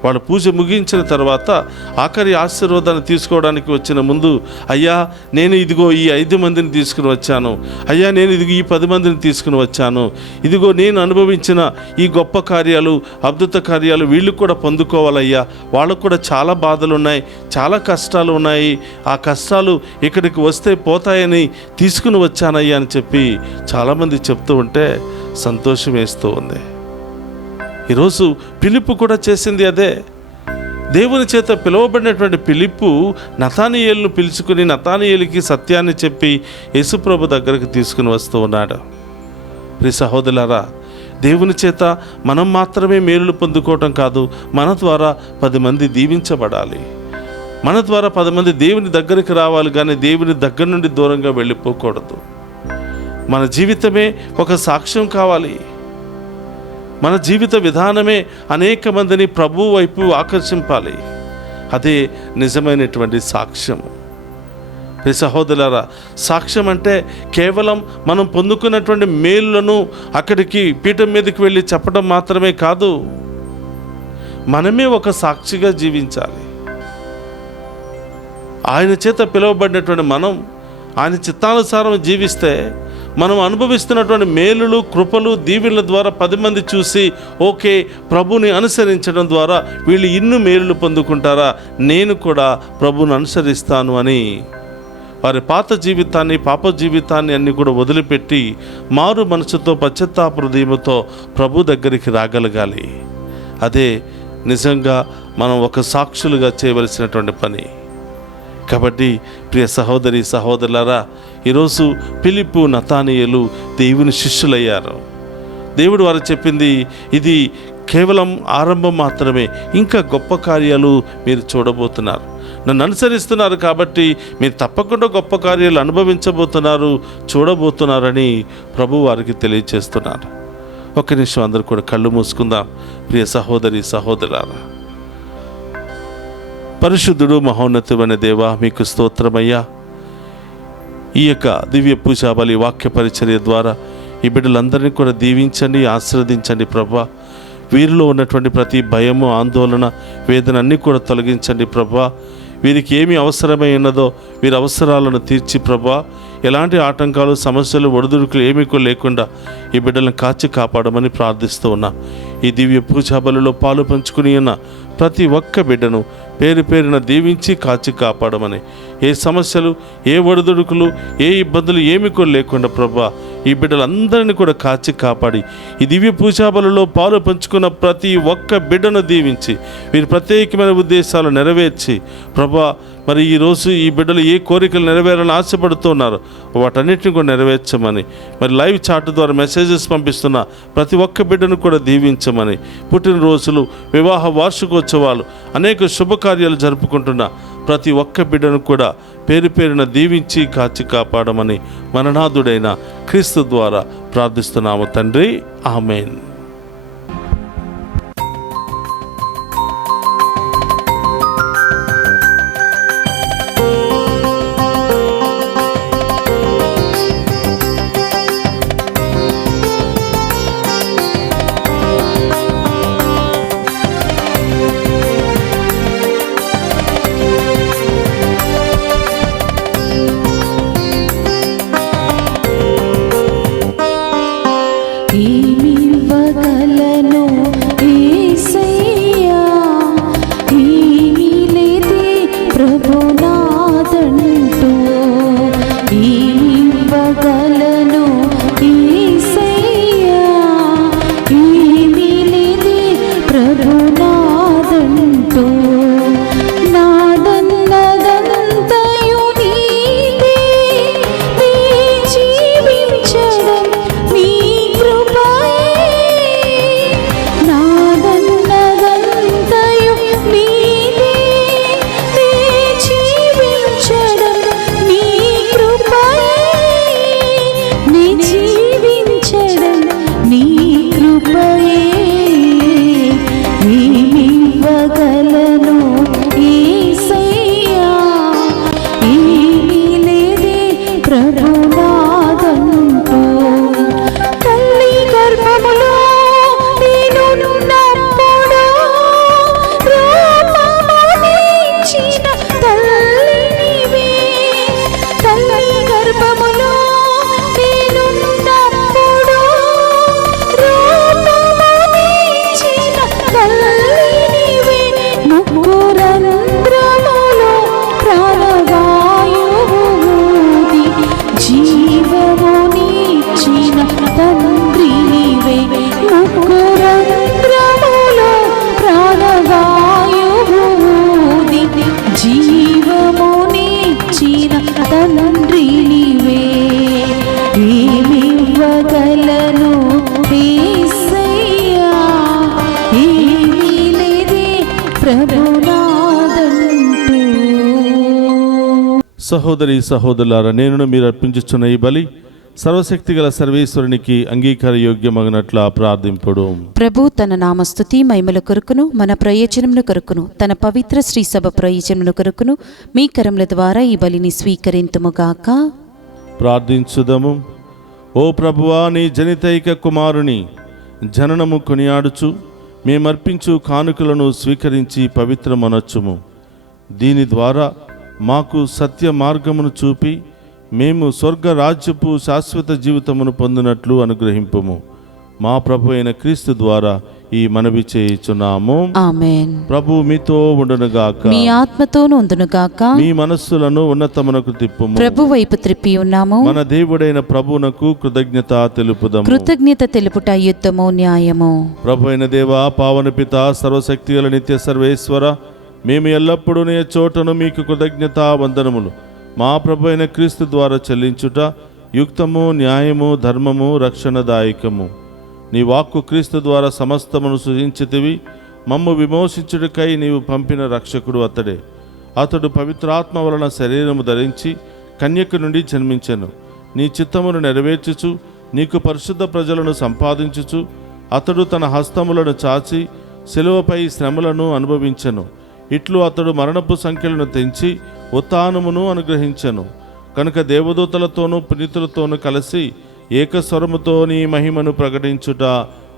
వాళ్ళ పూజ ముగించిన తర్వాత ఆఖరి ఆశీర్వాదాన్ని తీసుకోవడానికి వచ్చిన ముందు, అయ్యా నేను ఇదిగో ఈ 5 మందిని తీసుకుని వచ్చాను, అయ్యా నేను ఇదిగో ఈ 10 మందిని తీసుకుని వచ్చాను, ఇదిగో నేను అనుభవించిన ఈ గొప్ప కార్యాలు, అద్భుత కార్యాలు వీళ్ళు కూడా పొందుకోవాలయ్యా, వాళ్ళకు కూడా చాలా బాధలు ఉన్నాయి, చాలా కష్టాలు ఉన్నాయి, ఆ కష్టాలు ఇక్కడికి వస్తే పోతాయని తీసుకుని వచ్చానయ్యా అని చెప్పి చాలామంది చెప్తూ ఉంటే సంతోషం వేస్తూ ఉంది. ఈరోజు ఫిలిప్పు కూడా చేసింది అదే. దేవుని చేత పిలువబడినటువంటి ఫిలిప్పు నతానీయేలును పిలుచుకుని నతానీయేలుకి సత్యాన్ని చెప్పి యేసుప్రభు దగ్గరకు తీసుకుని వస్తూ ఉన్నాడు. ప్రియ సహోదరులారా, దేవుని చేత మనం మాత్రమే మేలులు పొందుకోవటం కాదు, మన ద్వారా 10 మంది దీవించబడాలి, మన ద్వారా 10 మంది దేవుని దగ్గరికి రావాలి, కానీ దేవుని దగ్గర నుండి దూరంగా వెళ్ళిపోకూడదు. మన జీవితమే ఒక సాక్ష్యం కావాలి. మన జీవిత విధానమే అనేక మందిని ప్రభు వైపు ఆకర్షింపాలి. అదే నిజమైనటువంటి సాక్ష్యం. ప్రియ సహోదరులారా, సాక్ష్యం అంటే కేవలం మనం పొందుకున్నటువంటి మేలులను అక్కడికి పీఠం మీదకి వెళ్ళి చెప్పడం మాత్రమే కాదు, మనమే ఒక సాక్షిగా జీవించాలి. ఆయన చేత పిలువబడినటువంటి మనం ఆయన చిత్తానుసారం జీవిస్తే మనం అనుభవిస్తున్నటువంటి మేలులు, కృపలు, దీవెనల ద్వారా 10 మంది చూసి ఓకే, ప్రభుని అనుసరించడం ద్వారా వీళ్ళు ఇన్ని మేలులు పొందుకుంటారా, నేను కూడా ప్రభుని అనుసరిస్తాను అని వారి పాత జీవితాన్ని, పాప జీవితాన్ని అన్ని కూడా వదిలిపెట్టి మారు మనసుతో పశ్చాత్తాప హృదయంతో ప్రభు దగ్గరికి రాగలగాలి. అదే నిజంగా మనం ఒక సాక్షులుగా చేయవలసినటువంటి పని. కాబట్టి ప్రియ సహోదరి సహోదరులారా, ఈరోజు ఫిలిప్పు, నతానీయేలు దేవుని శిష్యులయ్యారు. దేవుడు వారు చెప్పింది ఇది కేవలం ఆరంభం మాత్రమే, ఇంకా గొప్ప కార్యాలు మీరు చూడబోతున్నారు. నన్ను అనుసరిస్తున్నారు కాబట్టి మీరు తప్పకుండా గొప్ప కార్యాలు అనుభవించబోతున్నారు, చూడబోతున్నారని ప్రభు వారికి తెలియజేస్తున్నారు. ఒక్క నిమిషం అందరూ కూడా కళ్ళు మూసుకుందాం. ప్రియ సహోదరి సహోదరులారా, పరిశుద్ధుడు మహోన్నతమైన దేవా, మీకు స్తోత్రమయ్యా. ఈ యొక్క దివ్య పూజాబలి వాక్య పరిచర్య ద్వారా ఈ బిడ్డలందరినీ కూడా దీవించండి, ఆశీర్వదించండి ప్రభువా. వీరిలో ఉన్నటువంటి ప్రతి భయము, ఆందోళన, వేదన అన్నీ కూడా తొలగించండి ప్రభువా. వీరికి ఏమి అవసరమై ఉన్నదో వీరి అవసరాలను తీర్చి ప్రభువా, ఎలాంటి ఆటంకాలు, సమస్యలు, ఒడిదుడుకులు ఏమీ లేకుండా ఈ బిడ్డలను కాచి కాపాడమని ప్రార్థిస్తూ ఉన్నా. ఈ దివ్య పూజాబలిలో పాలు పంచుకుని ఉన్న ప్రతి ఒక్క బిడ్డను పేరు పేరున దీవించి కాచి కాపాడమని, ఏ సమస్యలు, ఏ ఒడిదుడుకులు, ఏ ఇబ్బందులు ఏమీ లేకుండా ప్రభువా ఈ బిడ్డలందరినీ కూడా కాచి కాపాడి ఈ దివ్య పూజాబలిలో పాలు పంచుకున్న ప్రతి ఒక్క బిడ్డను దీవించి వీరి ప్రత్యేకమైన ఉద్దేశాలు నెరవేర్చి ప్రభువా, మరి ఈరోజు ఈ బిడ్డలు ఏ కోరికలు నెరవేరాలని ఆశపడుతున్నారు వాటన్నిటిని కూడా నెరవేర్చమని, మరి లైవ్ చాట్ ద్వారా మెసేజెస్ పంపిస్తున్న ప్రతి ఒక్క బిడ్డను కూడా దీవించమని, పుట్టినరోజులు, వివాహ వార్షికోత్సవాలు, అనేక శుభ శుభకార్యాలు జరుపుకుంటున్న ప్రతి ఒక్క బిడ్డను కూడా పేరు పేరున దీవించి కాచి కాపాడమని మననాథుడైన క్రీస్తు ద్వారా ప్రార్థిస్తున్నాము తండ్రి. ఆమేన్. సహోదరి సహోదరులారా, నేను మీరు అర్పించుచున్న ఈ బలి సర్వశక్తిగల సర్వేశ్వరునికి అంగీకార యోగ్యమగినట్ల ప్రార్థింపుడు. ప్రభు తన నామస్తుతి మహిమల కొరకును మన ప్రయోజనముల కొరకును తన పవిత్ర శ్రీ సభ ప్రయోజనముల కొరకును మీ కరముల ద్వారా ఈ బలిని స్వీకరింతుముగాక. ప్రార్థించుదము. ఓ ప్రభువా, నీ జనితైక కుమారుని జననము కొనియాడుచు మేమర్పించు కానుకలను స్వీకరించి పవిత్రమనొచ్చుము. దీని ద్వారా మాకు సత్య మార్గమును చూపి మేము స్వర్గ రాజ్యపు శాశ్వత జీవితమును పొందినట్లు అనుగ్రహింపుము. మా ప్రభు అయిన క్రీస్తు ద్వారా ఈ మనవి చేయుచున్నాము. ఆమేన్. ప్రభు మీతో ఉండునుగాక, మీ ఆత్మతోను ఉండునుగాక. మీ మనస్సులను ఉన్నతమునకు తిప్పుము. ప్రభు వైపు త్రిప్పి ఉన్నాము. మన దేవుడైన ప్రభువునకు కృతజ్ఞత తెలుపుదాము. కృతజ్ఞత తెలుపుట యుద్ధము న్యాయము. ప్రభు అయిన దేవా, పావన పిత, సర్వశక్తిగల నిత్య సర్వేశ్వర, మేము ఎల్లప్పుడూ నీ చోటను మీకు కృతజ్ఞత వందనములు మా ప్రభు అయిన క్రీస్తు ద్వారా చెల్లించుట యుక్తము, న్యాయము, ధర్మము, రక్షణదాయకము. నీ వాక్కు క్రీస్తు ద్వారా సమస్తమును సృజించితివి. మమ్ము విమోచించుటకై నీవు పంపిన రక్షకుడు అతడే. అతడు పవిత్రాత్మ వలన శరీరము ధరించి కన్యక నుండి జన్మించెను. నీ చిత్తమును నెరవేర్చుచు నీకు పరిశుద్ధ ప్రజలను సంపాదించుచు అతడు తన హస్తములను చాచి శిలువపై శ్రమలను అనుభవించెను. ఇట్లు అతడు మరణపు సంఖ్యలను తెంచి ఉత్థానమును అనుగ్రహించెను. కనుక దేవదూతలతోనూ పునీతులతోనూ కలిసి ఏకస్వరముతో నీ మహిమను ప్రకటించుట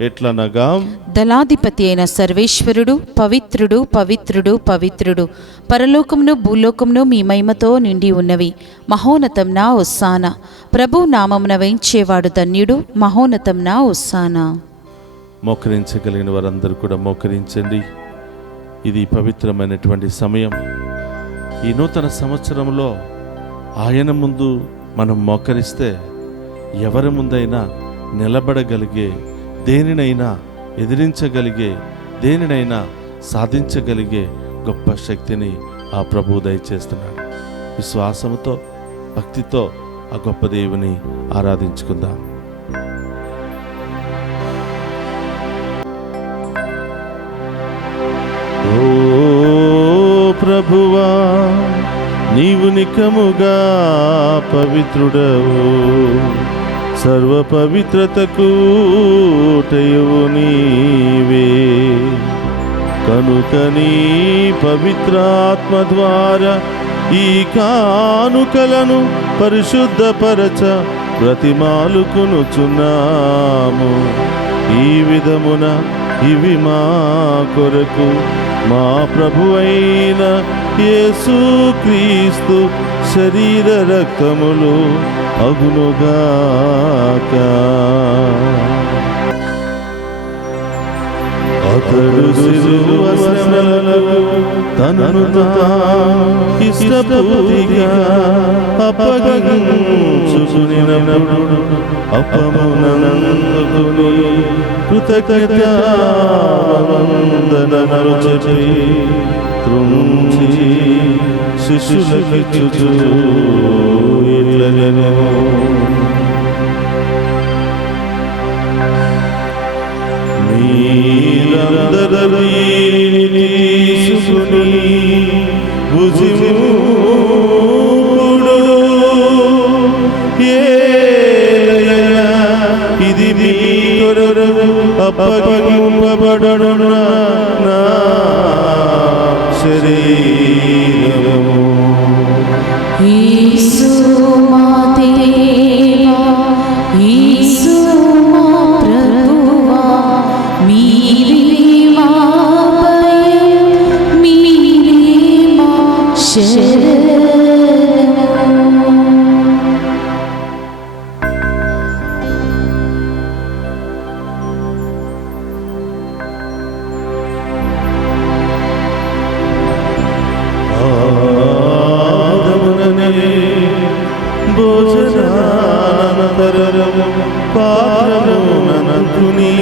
ఎట్లనగా, దళాధిపతి అయిన సర్వేశ్వరుడు పవిత్రుడు, పవిత్రుడు, పవిత్రుడు, పరలోకమును భూలోకమును మీ మహిమతో నిండి ఉన్నవి. మహోన్నతం నా ఉస్సానా. ప్రభు నామమున వేంచేవాడు ధన్యుడు. మహోన్నతం నా ఉస్సానా. మోకరించగలిగిన వారందరూ కూడా మోకరించండి. ఇది పవిత్రమైనటువంటి సమయం. ఈ నూతన సంవత్సరంలో ఆయన ముందు మనం మోకరిస్తే ఎవరి ముందైనా నిలబడగలిగే, దేనినైనా ఎదిరించగలిగే, దేనినైనా సాధించగలిగే గొప్ప శక్తిని ఆ ప్రభువు దయచేస్తున్నాడు. విశ్వాసముతో, భక్తితో ఆ గొప్ప దేవుని ఆరాధించుకుందాం. ఓ ప్రభువా, నీవు నికముగా పవిత్రుడవు, సర్వ పవిత్రతకు ఊటయువు నీవే. కనుక నీ పవిత్రాత్మ ద్వారా ఈ కానుకలను పరిశుద్ధపరచ బ్రతిమాలుకొనుచున్నాము. ఈ విధమున ఇవి మా కొరకు మా ప్రభువైన యేసుక్రీస్తు శరీర రక్తములు అగునుగాక. అతడు శిలువ శ్రమలకు తనను తాను ఇష్టపూర్తిగా అప్పగించుకొనినప్పుడు అప్పమునందుకొని కృతజ్ఞతావందనములు చెప్పి త్రుంచి శిష్యులకిచ్చుచు ఇట్లనెను, మీరందరూ దీనిని తీసుకుని భుజించుడు. ఏలయనా ఇది మీ కొరకు అప్పగింపబడును నా శరీరము. యేసు మా దేవా, యేసు మా ప్రభువా, మీరే మా భయం, మీరే మా శరణము. భోజనానంతరము పాత్రమునందుకుని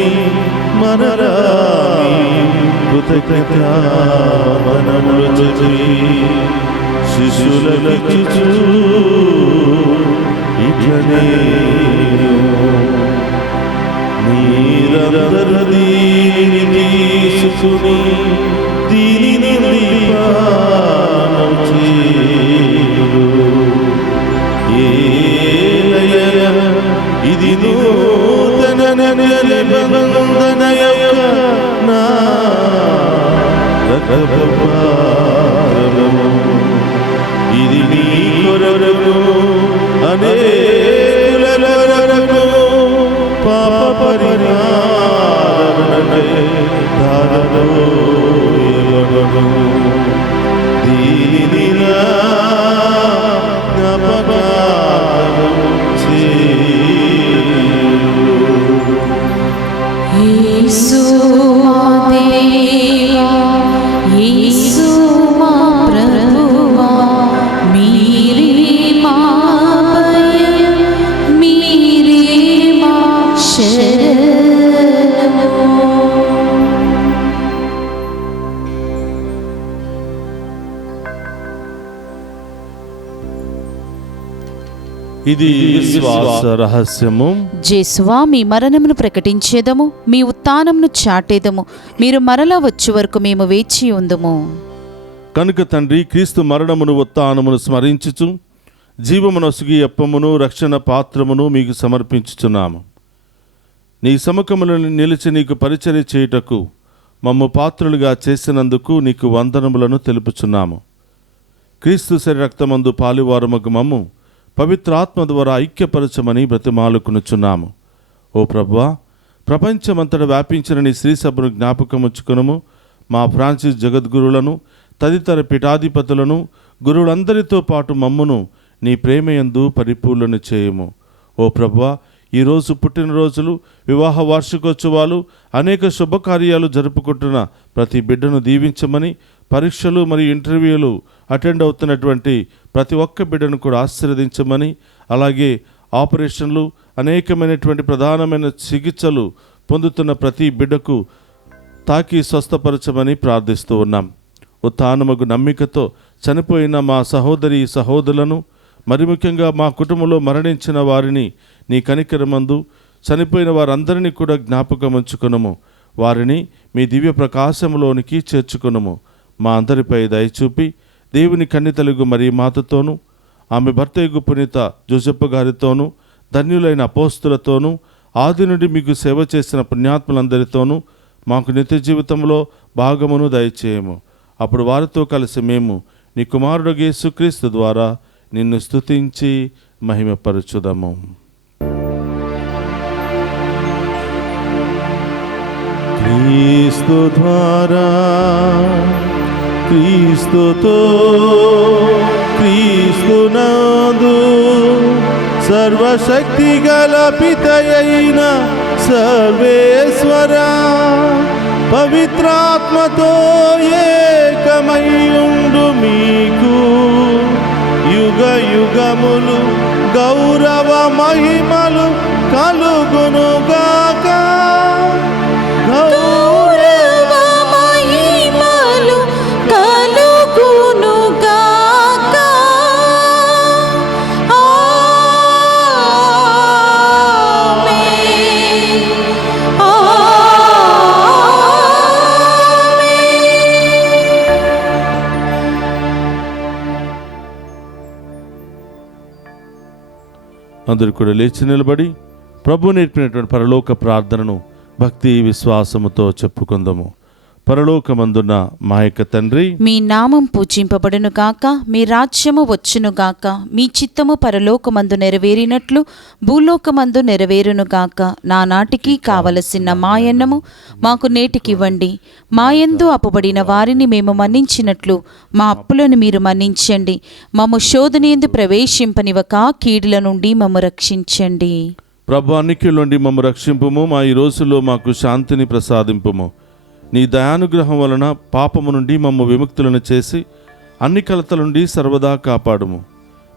మనరామి కృతజ్ఞతావందనములు చెప్పి శిష్యులకిచ్చుచు ఇట్లనెను, మీరందరూ దీనిని తీసుకుని దీని నుండి పానం చేయుడు. ఏలయనా ఇది నూతన నిబంధన యొక్క నా రక్తపానము. ఇది నీ కొరకు అనేకుల కొరకు పాప పరిహారమునకై ధారపోయబడును. దీనిని నా జ్ఞాపకార్థము చేయుడు. యేసు మా దేవా, యేసు మా ప్రభువా, మీరే మా భయం, మీరే మా శరణము. ఇది విశ్వాస రహస్యము. జేసువా, మీ మరణమును ప్రకటించేదము, మీ ఉత్థానమును చాటేదము. మీరు మరలా వచ్చు వరకు మేము వేచి ఉందుము. కనుక తండ్రి, క్రీస్తు మరణమును ఉత్థానమును స్మరించుచు జీవమునొసగి అప్పమును రక్షణ పాత్రమును మీకు సమర్పించుచున్నాము. నీ సముఖములో నిలిచి నీకు పరిచర్య చేయుటకు మమ్ము పాత్రులుగా చేసినందుకు నీకు వందనములను తెలుపుచున్నాము. క్రీస్తు శరీర రక్తమందు పాలువారమగు మమ్ము పవిత్రాత్మ ద్వారా ఐక్యపరచమని బ్రతిమాలుకొనుచున్నాము. ఓ ప్రభువా, ప్రపంచమంతటా వ్యాపించిన నీ శ్రీ సభను జ్ఞాపకముంచుకొనుము. మా ఫ్రాన్సిస్ జగద్గురులను తదితర పీఠాధిపతులను గురువులందరితో పాటు మమ్మును నీ ప్రేమయందు పరిపూర్ణను చేయుము. ఓ ప్రభువా, ఈరోజు పుట్టినరోజులు, వివాహ వార్షికోత్సవాలు, అనేక శుభకార్యాలు జరుపుకుంటున్న ప్రతి బిడ్డను దీవించమని, పరీక్షలు మరియు ఇంటర్వ్యూలు అటెండ్ అవుతున్నటువంటి ప్రతి ఒక్క బిడ్డను కూడా ఆశీర్వదించమని, అలాగే ఆపరేషన్లు, అనేకమైనటువంటి ప్రధానమైన చికిత్సలు పొందుతున్న ప్రతి బిడ్డకు తాకి స్వస్థపరచమని ప్రార్థిస్తూ ఉన్నాం. ఉత్థానముకు నమ్మికతో చనిపోయిన మా సహోదరి సహోదరులను, మరి ముఖ్యంగా మా కుటుంబంలో మరణించిన వారిని నీ కనికరమందు, చనిపోయిన వారందరినీ కూడా జ్ఞాపకం ఉంచుకొనుము. వారిని మీ దివ్య ప్రకాశములోనికి చేర్చుకొనుము. మా అందరిపై దయచూపి దేవుని కన్నితలుగు మరి మాతతోనూ ఆమె భర్తయగు పునీత జోసెఫ్ గారితోనూ ధన్యులైన అపోస్తులతోనూ ఆది నుండి మీకు సేవ చేసిన పుణ్యాత్ములందరితోనూ మాకు నిత్య జీవితంలో భాగమును దయచేయము. అప్పుడు వారితో కలిసి మేము నీ కుమారుడు యేసుక్రీస్తు ద్వారా నిన్ను స్తుతించి మహిమపరచుదము. క్రీస్తు ద్వారా, క్రీస్తుతో, క్రీస్తునందు సర్వశక్తి గల పితయైన సర్వేశ్వరా పవిత్రాత్మతో ఏకమయ్యుండు మీకు యుగ యుగములు గౌరవ మహిమలు కలుగునుగాక. గౌరవ మహిమలు కలుగునుగాక. ఆమేన్. అందరూ కూడా లేచి నిలబడి ప్రభు నేర్పినటువంటి పరలోక ప్రార్థనను భక్తి విశ్వాసముతో చెప్పుకుందాము. పరలోకమందున్న మా యొక్క తండ్రి, మీ నామం పూజింపబడును గాక, మీ రాజ్యము వచ్చును గాక, మీ చిత్తము పరలోకమందు నెరవేరినట్లు భూలోకమందు నెరవేరును గాక. నానాటికి కావలసిన మాయన్నము మాకు నేటికివ్వండి. మాయందు అప్పుబడిన వారిని మేము మన్నించినట్లు మా అప్పులను మీరు మన్నించండి. మమ్ము శోధనయందు ప్రవేశింపనివ్వక కీడుల నుండి మమ్ము రక్షించండి. ప్రభు అన్నికల నుండి మమ్ము రక్షింపుము. మా ఈ రోజుల్లో మాకు శాంతిని ప్రసాదింపుము. నీ దయానుగ్రహం వలన పాపము నుండి మమ్ము విముక్తులను చేసి అన్ని కలతల నుండి సర్వదా కాపాడుము.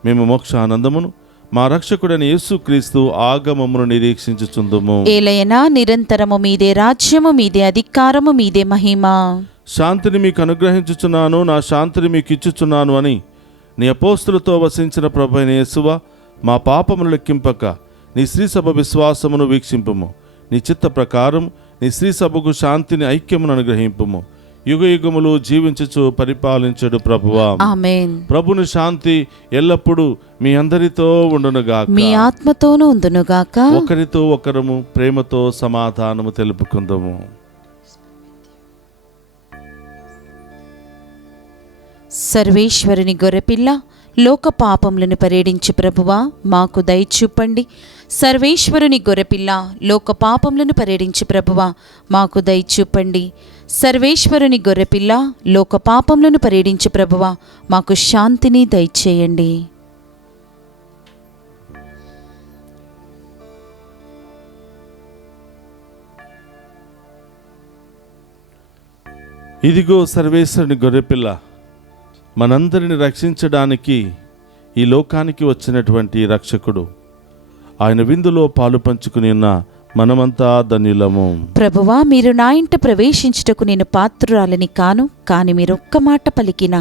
మేము మోక్ష ఆనందమును మా రక్షకుడైన యేసుక్రీస్తు ఆగమమును నిరీక్షించుచుందుము. ఏలయనా నిరంతరము మీదే రాజ్యము, మీదే అధికారము, మీదే మహిమ. శాంతిని మీకు అనుగ్రహించుచున్నాను, నా శాంతిని మీకు ఇచ్చుచున్నాను అని నీ అపోస్తులతో వసించిన ప్రభువైన యేసువా, మా పాపమును లెక్కింపక నీ శ్రీసభ విశ్వాసమును వీక్షింపుము. నీ చిత్త ప్రకారం నీ శ్రీసభకు శాంతిని ఐక్యమును అనుగ్రహింపుము. యుగ యుగములు జీవించుచు పరిపాలించడు ప్రభువా. ఆమేన్. ప్రభుని శాంతి ఎల్లప్పుడూ మీ అందరితో ఉండునుగాక, మీ ఆత్మతోనూ ఉండునుగాక. ఒకరితో ఒకరము ప్రేమతో సమాధానము తెలుపుకుందాము. సర్వేశ్వరుని గొర్రెపిల్ల, లోక పాపములను పరిహరించు ప్రభువా, మాకు దయ చూపండి. సర్వేశ్వరుని గొర్రెపిల్ల, లోక పాపములను పరిహరించు ప్రభువా, మాకు దయ చూపండి. సర్వేశ్వరుని గొర్రెపిల్ల, లోక పాపములను పరిహరించు ప్రభువా, మాకు శాంతిని దయచేయండి. ఇదిగో సర్వేశ్వరుని గొర్రెపిల్ల, మనందరిని రక్షించడానికి ఈ లోకానికి వచ్చినటువంటి రక్షకుడు. ఆయన విందులో పాలు పంచుకుని ఉన్న మనమంతా ధన్యులము. ప్రభువా, మీరు నా ఇంట ప్రవేశించుటకు నేను పాత్రురాలని కాను, కాని మీరొక్క మాట పలికిన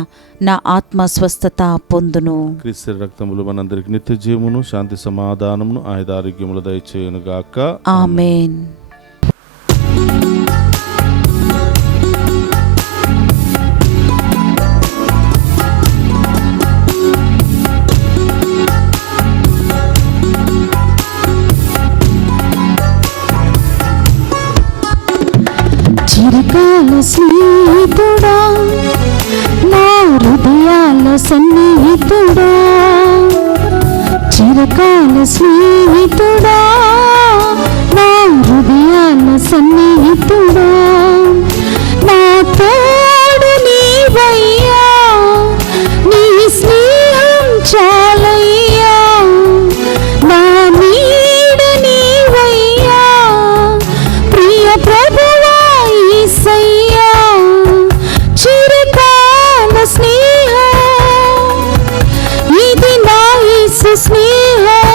నా ఆత్మ స్వస్థత పొందును. క్రీస్తు రక్తములు మనందరికి నిత్య జీవమును, శాంతి సమాధానమును, ఆయుధారోగ్యములు దయచేయునుగాక. ఆమేన్. చిరకాల స్నేహితుడా, నా హృదయాల సన్నిహితుడా, చిరకాల స్నేహితుడా, నా హృదయాల సన్నిహితుడా, నా తోడు నీవయ్యా, నీ స్నేహం చాలయ్యా, నా నీడ నీవయ్యా, ప్రియ ప్రభువా యేసయ్యా, చిరకాల స్నేహం ఇది నా యేసు స్నేహం,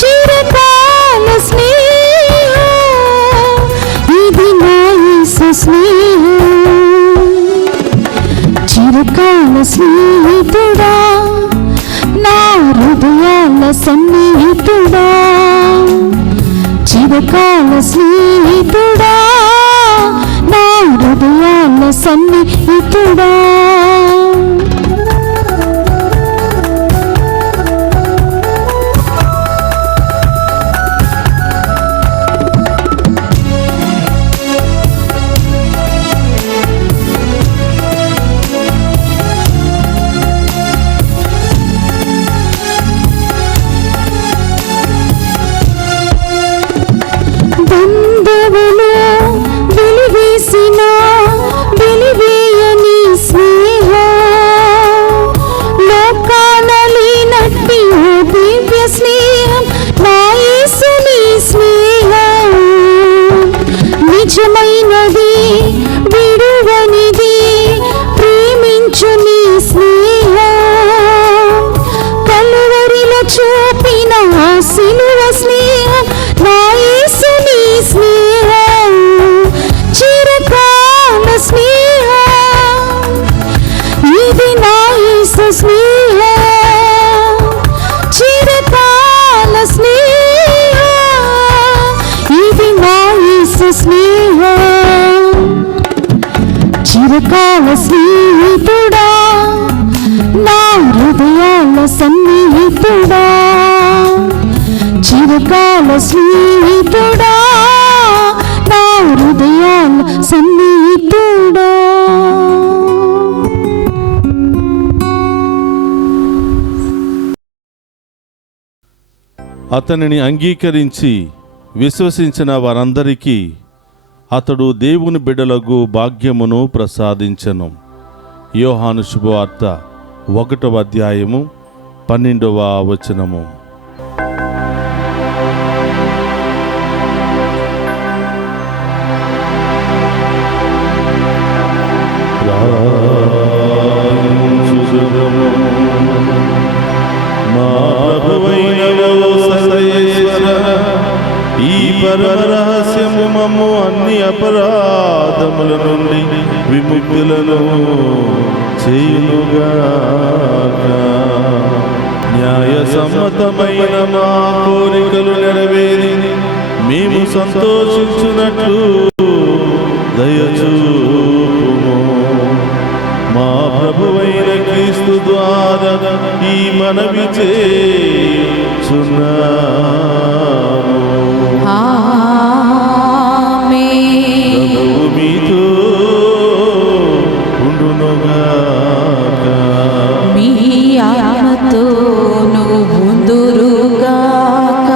చిరకాల స్నేహం ఇది నా యేసు స్నేహం, చిరకాల స్నేహితుడా, నా హృదయాల సన్నిహితుడా, చిరకాల స్నేహితుడా, నా హృదయాల సన్నిహితుడా. బంధువులు వెలివేసిన వెలివేయని స్నేహం, లోకాన లేనట్టి ఓ దివ్య స్నేహం నా యేసుని స్నేహం. నిజమైనది విడువనిది ప్రేమించు నీ స్నేహం, కలువరిలో చూపిన ఆ సిలువ స్నేహం నా యేసుని స్నేహం. చిరకాల స్నేహం ఇది నా యేసు స్నేహం. చిరకాల స్నేహం ఇది నా యేసు స్నేహం. చిరకాల స్నేహితుడా, నా హృదయాల సన్నిహితుడా. చిరకాల స్నేహితుడా, నా హృదయాల సన్నిహితుడా. అతనిని అంగీకరించి విశ్వసించిన వారందరికీ అతడు దేవుని బిడ్డలకు భాగ్యమును ప్రసాదించెను. యోహాను శుభవార్త 1వ అధ్యాయము 12వ వచనము. మా ప్రభువైన ఓ సర్వేశ్వర, ఈ పరమ రహస్యము మమ్ము అన్ని అపరాధముల నుండి విముక్తులను చేయునుగాక. న్యాయ సమ్మతమైన మా కోరికలు నెరవేరి మేము సంతోషించున్నట్లు దయచూపుము. మా ప్రభువైన క్రీస్తు ద్వారా ఈ మనవి చేయుచున్నాము. ప్రభువు మీతో ఉండునుగాక. మీ ఆత్మతోను ఉందురుగాక.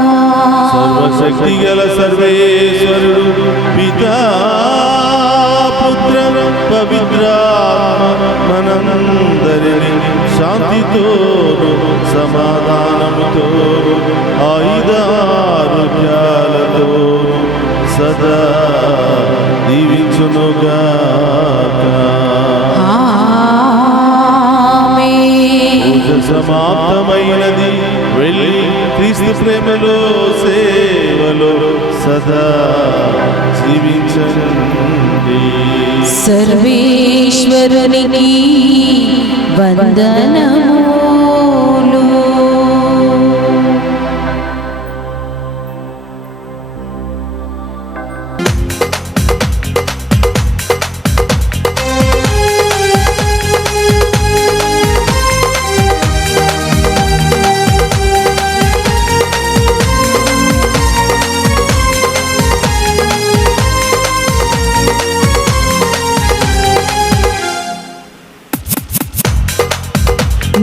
సర్వశక్తి గల సర్వేశ్వరుడు పితా పుత్ర పవిత్రాత్మ మనందరిని శాంతితోను సమాధానముతోను ఆయుధారోగ్యాలతోను సదా దీవించునుగాక. పూజ సమాప్తమైనది. వెళ్ళి క్రీస్తు ప్రేమలో సేవలో సదా జీవించండి. సర్వేశ్వరునికి వందనములు.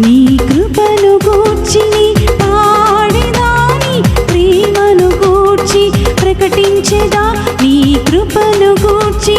నీ కృపను గూర్చి పాడేదాని, ప్రేమను గూర్చి ప్రకటించేదా. నీ కృపను గూర్చి